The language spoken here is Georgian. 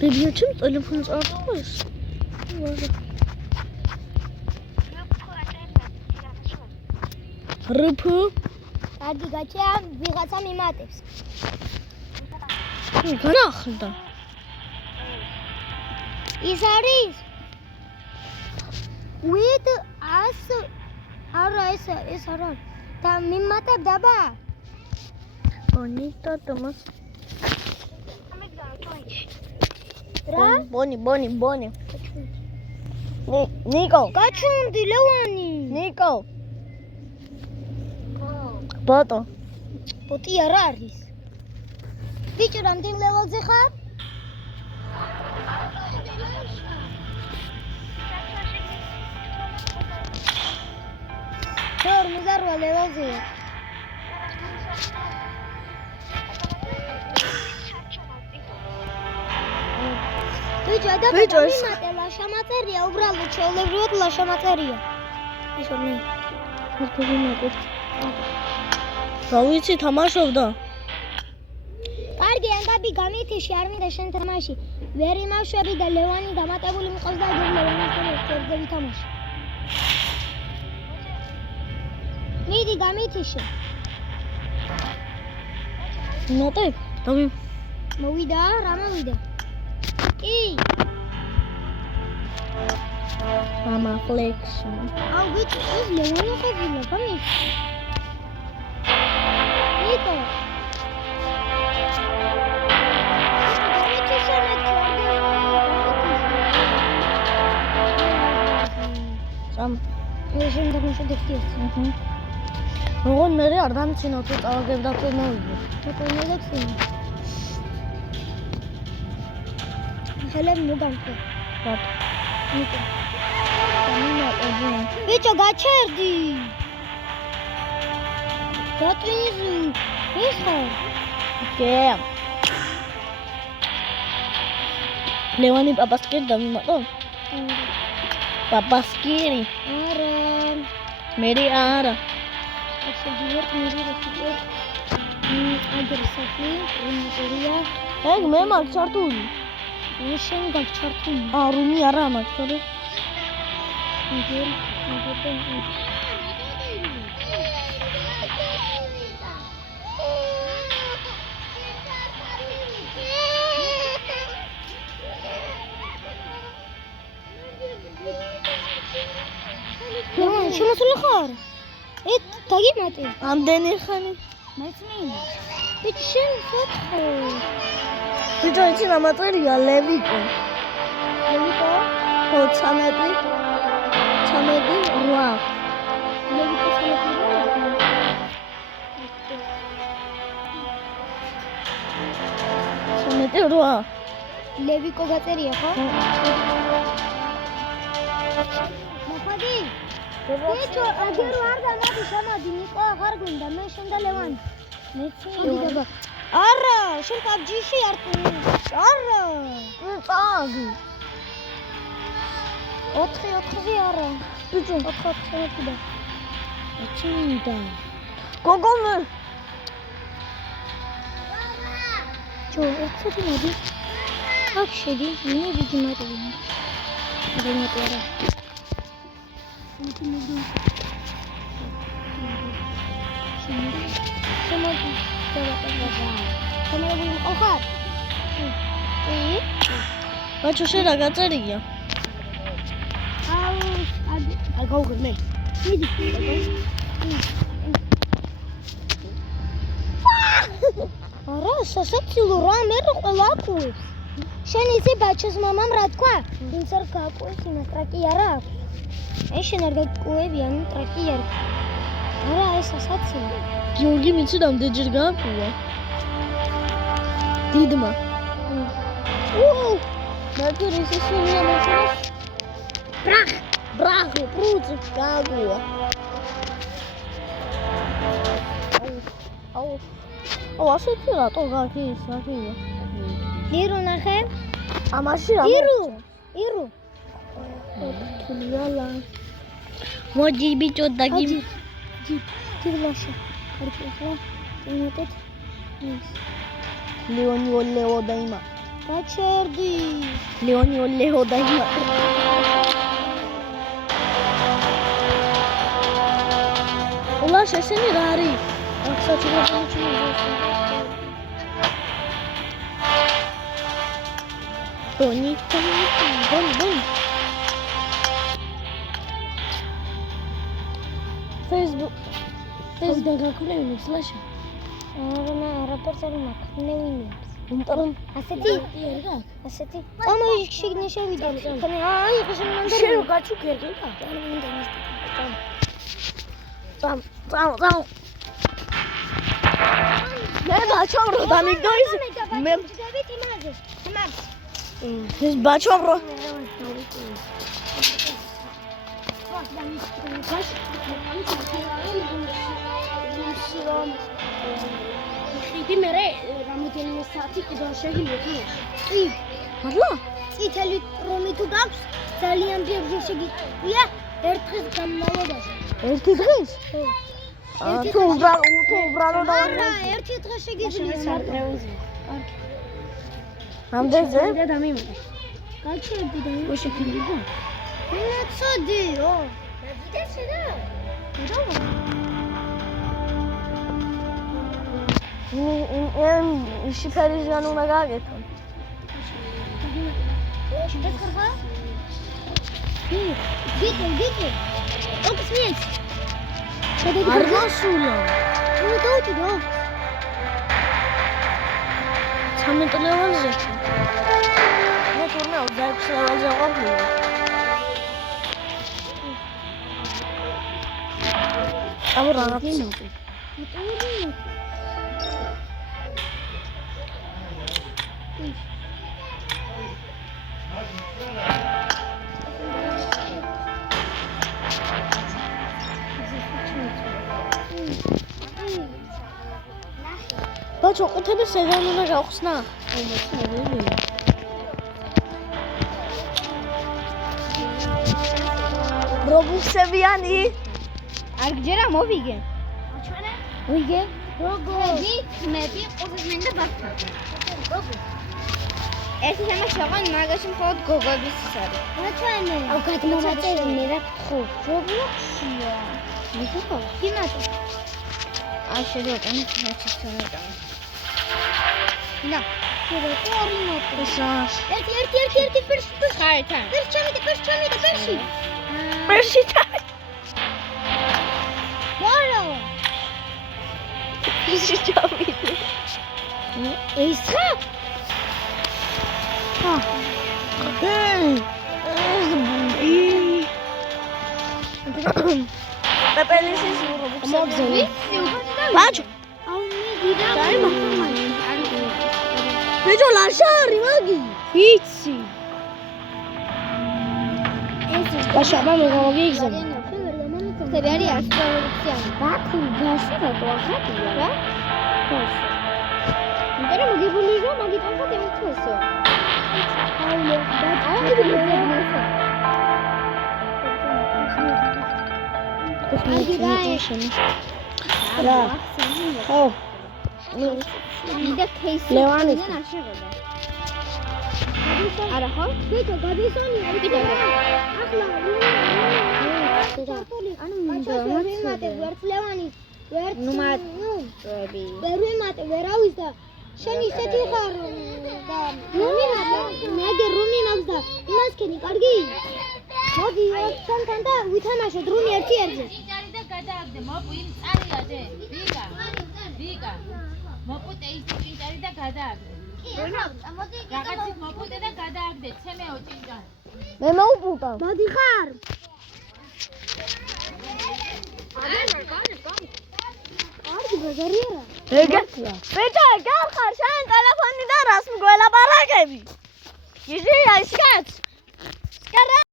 Bebeğim telefonu çarpmış. Rıpı. Hadi kaçayım, birkaça mimatız. Kana akılda. İsaris. With us. Ara isarar. Ta mimatı daba. Bonita Thomas. Ra? Boni. Nico. Kaçın dilewani. Nico. Boto. Poti yararis. Biçuram din level zikar. Dur muzar ve level zikar. Biçada mimatı laşamateriya ubralı çolevriot laşamateriya. Eşo ne? Რავიცი თამაშობდა. კარგი, ანტაბი გამითიში არ მინდა შენ თამაში. ვერ იმავშვები და ლევანი დამატებული მიყავს და აგერ ლევანის ერთზე ვითამაში. მიდი გამითიში. ნოტე? დავი. მოვიდა, რა მოვიდა? კი. მამა ფლექს. აუ ვიცი, ეს ლევანი ხედილა, გამი. Niko. Sam. Eşim de konuşuyor defteriz. Oğlum nereye aradan için otur ağabeyden sonra oldu. Bak oynayacaksın. Hele mi banka? Bak. Niko. Tamam oldu. Biço kaçırdı. Kaçırdı. Neyse. Gel. Lewani papaskiri davimaqo. Papaskiri. Aram. Meri ara. Akşedir meri rafiki. Agar safi, rineriya. Hey, me makçartul. Eşim kaçırdı. Rumi ara makçarı. Gel. شو مسؤول الخار؟ إيه طيب ما تقول. Ამდენი ხანი. ما تسمعين. بتشين فتحوا. ბიჭო იცი რა მაწერია ლევიკო. ليكو. ხო 13 8. ليكو سلام. 8. ليكو غاتريا خو. مخدي. بيچو اگر واردا ما بشمادي نيكو اخر گوندا مشن دا لوان. شدي دبا. ارا شن پبجيشي ارتو. ارا. წაგი. 4 არა. ბიჭო 4 და. აჩინდა. გოგონე. ჯო, ეცოდი მოდი. აქ შედი, მე ვიგი მარტივი. რენეტი არა. მოდი. შემოდი. შემოდი. ოხარ. ბაჭო შენ რა გაწერია? აი გავუგე. მიდი. არა, სასაცილო რა მე ყველა აქვს. შენ ისი ბაჩოს მამამ რა თქვა? ვინც არ გააკუეს იმას ტრაკი არა აქვს. აი შენ არ გაკუები, ანუ ტრაკი არ. არა, ეს სასაცილო. გიორგი მიცი რამდენჯერ გააკუა? დიდმა. მაგრამ ის ისინია მაგრამ ბრახ, პრუც გააკუა. აუ, ასეთი რატო გაგის, გაგია. ირუ ნახე? ამაში რა? ირუ. თულიალა. მოდი ბიჭო დაგი. Тирлаша. Арпеха. Тинотет. Leoni Oleo Daima. გაჩერდი. ლეო დაიმა. ულაშ ესენი რა არის? საჩუქრებში დონი. Facebook დაგაკვლევინებ სლაშა. არაფერს არ მაქვს, ნევინებს. უმტარონ ასეთი? ასეთი. შეგნე შევიდა. აი, ხო შემონდა. შენ გაჩუქერდი და? წამ. მე ბაჩობრო დამიგდოის. მე ვიდებით იმაზე. თამარ. ეს ბაჩობრო. ხიდი მე რამოდენიმე საათი კიდევ შეგიძლიათ? კი. მადლობა. წითელი რომი თუ გაქვს, ძალიან ბევრი შეგიძლია ერთ დღეს განმავლობაში. ერთი დღის? ხო. თუ უბრალოდ არა, ერთი დღე შეგიძლია. ამდენზე? და დამიმეტე. გაჩერდი და ო შეგიძლია? ნაცოდიო. ნაცოდიო და. შიფერიდან უნდა გააკეთო. შეგეხება? გიგე. ოქს მიეც. არ გასულა. ნუ დაუჭიდო. 13 ლეველზე. მე თურმე 26 ლეველზე ვყოფილი. აბა რაღაც ინოთი. ბაჩო, ყუთები სეგან უნდა გავხსნა. რობუსებიანი. არ გჯერა მოვიგე. აჩვენე? ვიგე. როგორ? მე ყოველდღე მინდა ბაქა. როგორ? ეს შემა შევან მაგაში მხოლოდ გოგოების არის. აჩვენე. აუ გადმოვაწერი მე რა ხო. რობლოქსია. მიხო? იმათო. შევაკეთე მეციცონეტა. ნა. შევაკეთე მოტო. ესაა. ერთი პირში. ხარითა. პირში. პერსი. ვარო. ისე ჩავიდე. ეს ხა? ხა. პეპელისის მოგზოლი. ბაჩო. აუ მე დიდა. ბიჭო ლაშარი მაგი. იცი. ბაშა მამე გამოგიგზავნა. ხები არის ასტროლოგიანი. ბაქუ გასი რატო ახატია რა? ხო. მე მოგებული რომ მაგიტანხა დემიქოსო. აულე, რა. ხო. მიდა кейსი. ლევანი. არა ხო? ბიჭო, გადისონი, ვიკიდა. ახლა ანუ მინდა მათე ვერც ლევანი, ვერც ვერ ვიმატე, ვერავის და შენ ისეთი ხარ და მე რომი მაქვს და იმასქენი კარგი? მოდი, შენთან და ვითამაშოთ რომი ერთ-ერთზე. ჭიჭარი და გადააგდე, მოპუ იმ წარიადე. ვიკა. მოპუტე ის ჭიჭარი და გადააგდე. რაღაცით მოპუტე და გადააგდე, ცემეო ჭიჭარი. მე მოუპუტა. მოდი ხარ. კარგი ბაზარია. ეგეთია. ბიჭო, გავხარ შენ ტელეფონი და რას მგველაპარაკები? გიჟია ისკაც. სკარა.